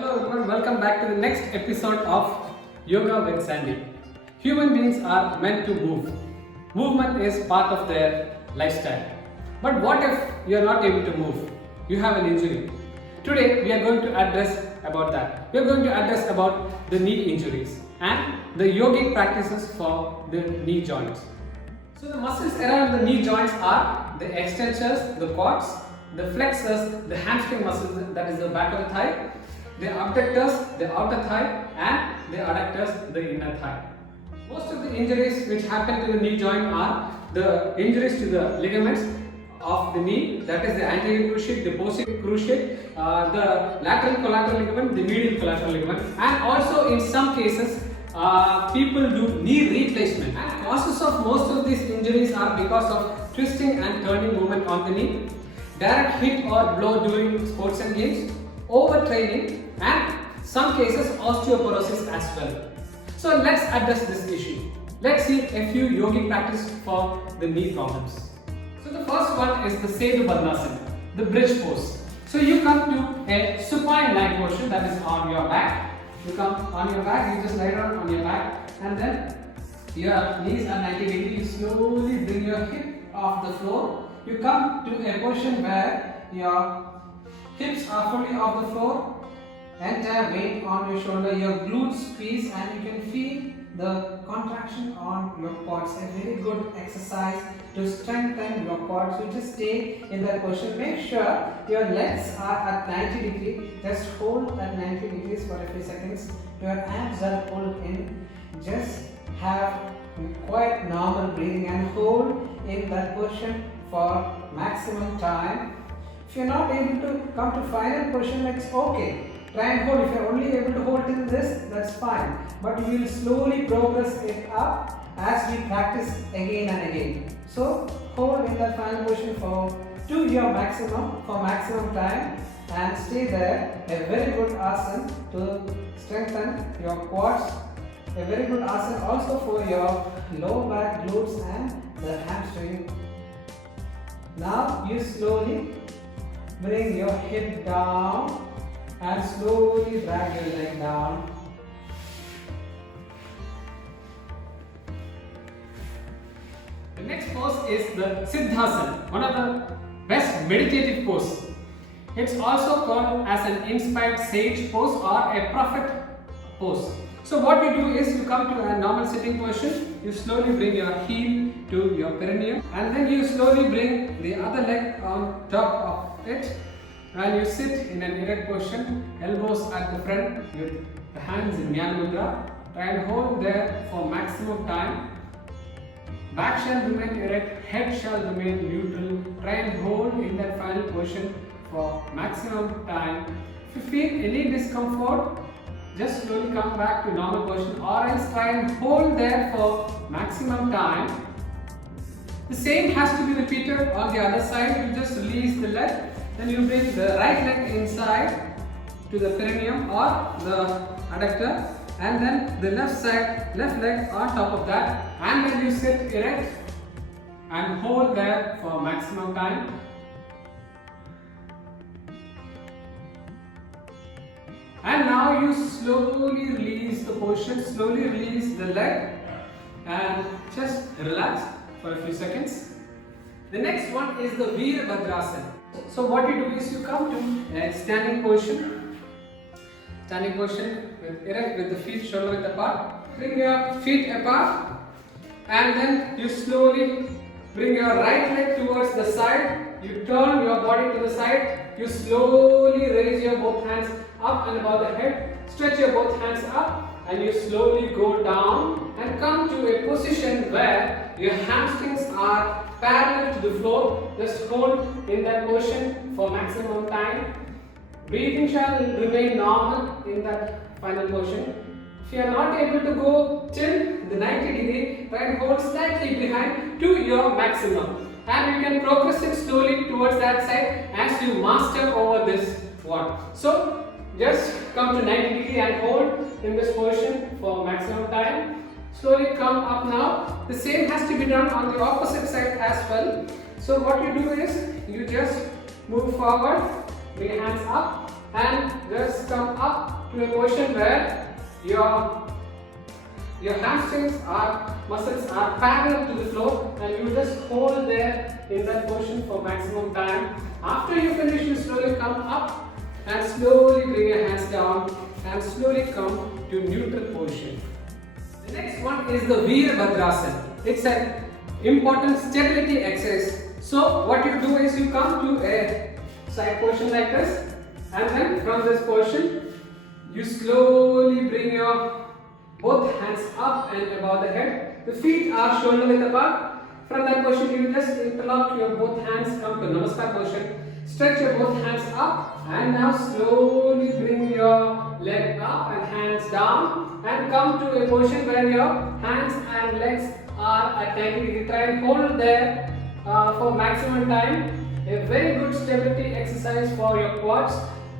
Hello everyone, welcome back to the next episode of Yoga with Sandy. Human beings are meant to move. Movement is part of their lifestyle. But what if you are not able to move? You have an injury. Today we are going to address about that. We are going to address about the knee injuries and the yogic practices for the knee joints. So the muscles around the knee joints are the extensors, the quads, the flexors, the hamstring muscles, that is the back of the thigh, the abductors, the outer thigh, and the adductors, the inner thigh. Most of the injuries which happen to the knee joint are the injuries to the ligaments of the knee, that is the anterior cruciate, the posterior cruciate, the lateral collateral ligament, the medial collateral ligament, and also in some cases people do knee replacement. And causes of most of these injuries are because of twisting and turning movement on the knee, direct hit or blow during sports and games, overtraining, and some cases osteoporosis as well. So let's address this issue. Let's see a few yogic practices for the knee problems. So the first one is the Setu Padmasana, the bridge pose. So you come to a supine lying position, that is on your back. You come on your back, you just lie down on your back, and then your knees are 90 degrees. You slowly bring your hip off the floor. You come to a position where your hips are fully off the floor, entire weight on your shoulder, your glutes squeeze, and you can feel the contraction on your quads. A very good exercise to strengthen your quads. You just stay in that position. Make sure your legs are at 90 degrees. Just hold at 90 degrees for a few seconds. Your abs are pulled in. Just have quite normal breathing and hold in that position for maximum time. If you are not able to come to final position, it's okay. Try and hold. If you are only able to hold in this, that's fine. But we will slowly progress it up as we practice again and again. So hold in that final position to your maximum for maximum time and stay there. A very good asana to strengthen your quads. A very good asana also for your lower back, glutes, and the hamstring. Now you slowly bring your hip down and slowly drag your leg down. The next pose is the Siddhasana, one of the best meditative pose. It's also called as an inspired sage pose or a prophet pose. So what you do is you come to a normal sitting position, you slowly bring your heel to your perineum, and then you slowly bring the other leg on top of it, and you sit in an erect position, elbows at the front with the hands in Jnana Mudra. Try and hold there for maximum time. Back shall remain erect, head shall remain neutral. Try and hold in that final position for maximum time. If you feel any discomfort, just slowly come back to normal position, or else try and hold there for maximum time. The same has to be repeated on the other side. You just release the leg. Then you bring the right leg inside to the perineum or the adductor, and then the left leg on top of that, and then you sit erect and hold there for maximum time. And now you slowly release the position, slowly release the leg, and just relax for a few seconds. The next one is the Virabhadrasana. So what you do is you come to a standing position with erect with the feet shoulder width apart. Bring your feet apart, and then you slowly bring your right leg towards the side. You turn your body to the side. You slowly raise your both hands up and above the head. Stretch your both hands up, and you slowly go down and come to a position where your hamstrings are parallel to the floor. Just hold in that position for maximum time. Breathing shall remain normal in that final position. If you are not able to go till the 90 degree, try and hold slightly behind to your maximum. And you can progress it slowly towards that side as you master over this one. So just come to 90 degree and hold in this position for maximum time. Slowly come up now. The same has to be done on the opposite side as well. So what you do is you just move forward, bring your hands up, and just come up to a position where your hamstrings are muscles are parallel to the floor, and you just hold there in that position for maximum time. After you finish, you slowly come up and slowly bring your hands down and slowly come to neutral position. The next one is the Veerbhadrasana. It's an important stability exercise. So what you do is you come to a side position like this, and then from this position you slowly bring your both hands up and above the head. The feet are shoulder width apart. From that position you just interlock your both hands, come to Namaskar position. Stretch your both hands up and now slowly bring your leg up and hands down and come to a position where your hands and legs are at 90 degrees. Try and hold there for maximum time. A very good stability exercise for your quads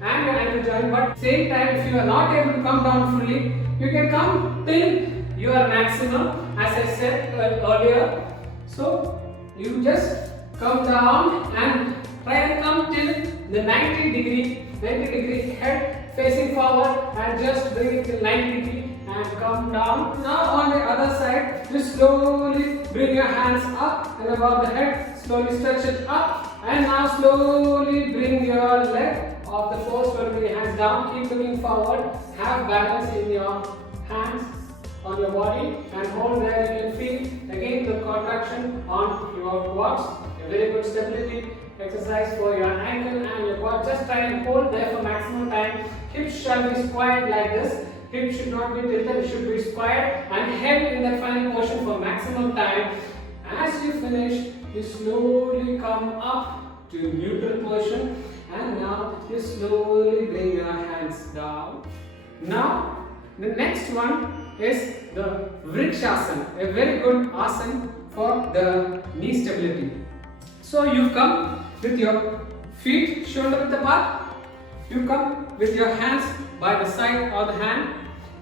and your ankle joint. But same time, if you are not able to come down fully, you can come till your maximum, as I said earlier. So you just come down and try and come till the 90 degree head facing forward, and just bring it till 90 degree and come down. Now on the other side, you slowly bring your hands up and above the head, slowly stretch it up, and now slowly bring your leg of the floor, slowly bring your hands down, keep looking forward, have balance in your hands on your body and hold there. You can feel again the contraction on your quads. A very good stability exercise for your ankle and your quad. Just try and hold there for maximum time. Hips shall be squared like this. Hips should not be tilted, it should be squared, and head in that final position for maximum time. As you finish, you slowly come up to neutral position, and now you slowly bring your hands down. Now the next one is the Vrikshasana, a very good asana for the knee stability. So you come with your feet shoulder width apart, you come with your hands by the side of the hand.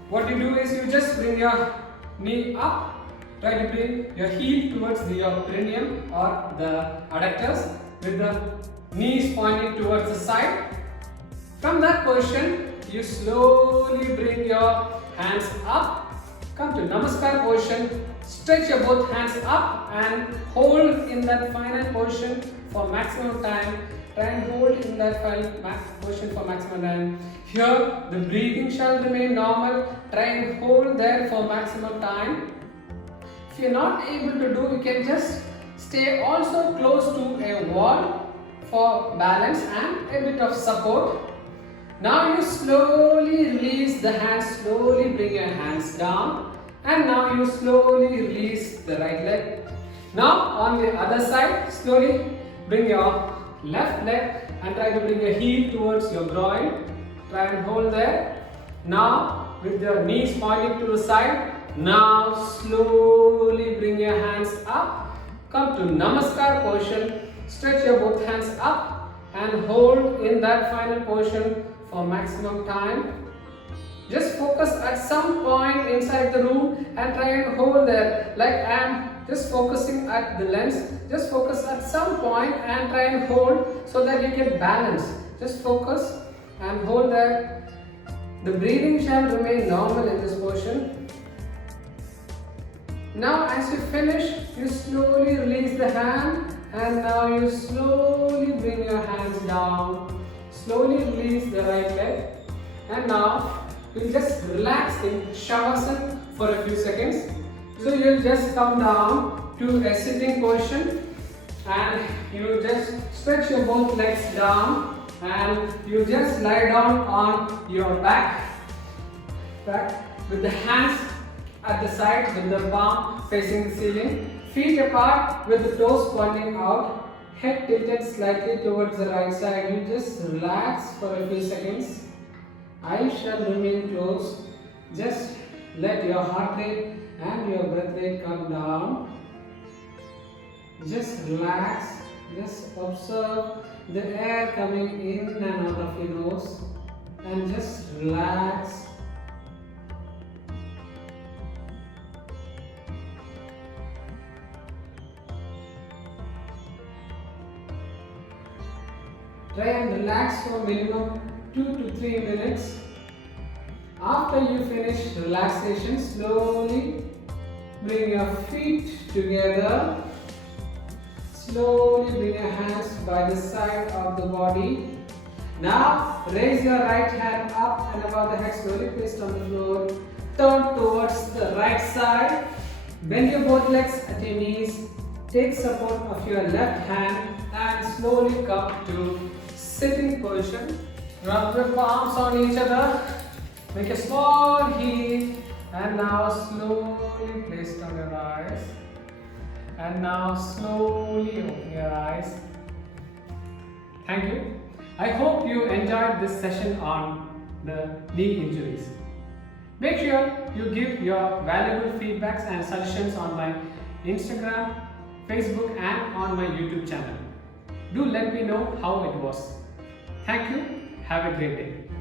What you do is you just bring your knee up, try to bring your heel towards your perineum or the adductors with the knees pointing towards the side. From that position, you slowly bring your hands up, come to Namaskar position, stretch your both hands up and hold in that final position for maximum time. Try and hold in that final position for maximum time. Here the breathing shall remain normal. Try and hold there for maximum time. If you are not able to do, you can just stay also close to a wall for balance and a bit of support. Now you slowly release the hands, slowly bring your hands down, and now you slowly release the right leg. Now on the other side, slowly bring your left leg and try to bring your heel towards your groin. Try and hold there. Now with your knees pointing to the side, now slowly bring your hands up. Come to Namaskar position. Stretch your both hands up and hold in that final position for maximum time. Just focus at some point inside the room and try and hold there. Like I am just focusing at the lens. Just focus at some point and try and hold so that you get balance. Just focus and hold there. The breathing shall remain normal in this position. Now as you finish, you slowly release the hand, and now you slowly bring your hands down. Slowly release the right leg, and now you just relax in Shavasana for a few seconds. So you'll just come down to a sitting position, and you just stretch your both legs down, and you just lie down on your back with the hands at the side, with the palm facing the ceiling, feet apart with the toes pointing out, head tilted slightly towards the right side. You just relax for a few seconds. Eyes shall remain closed. Just let your heart rate and your breath rate come down. Just relax. Just observe the air coming in and out of your nose, and just relax. Try and relax for minimum 2 to 3 minutes. After you finish relaxation, slowly bring your feet together. Slowly bring your hands by the side of the body. Now raise your right hand up and above the head, slowly placed on the floor. Turn towards the right side. Bend your both legs at your knees. Take support of your left hand and slowly come to sitting position. Rub your palms on each other. Make a small heave. And now slowly place down your eyes. And now slowly open your eyes. Thank you. I hope you enjoyed this session on the knee injuries. Make sure you give your valuable feedbacks and suggestions on my Instagram, Facebook and on my YouTube channel. Do let me know how it was. Thank you. Have a great day.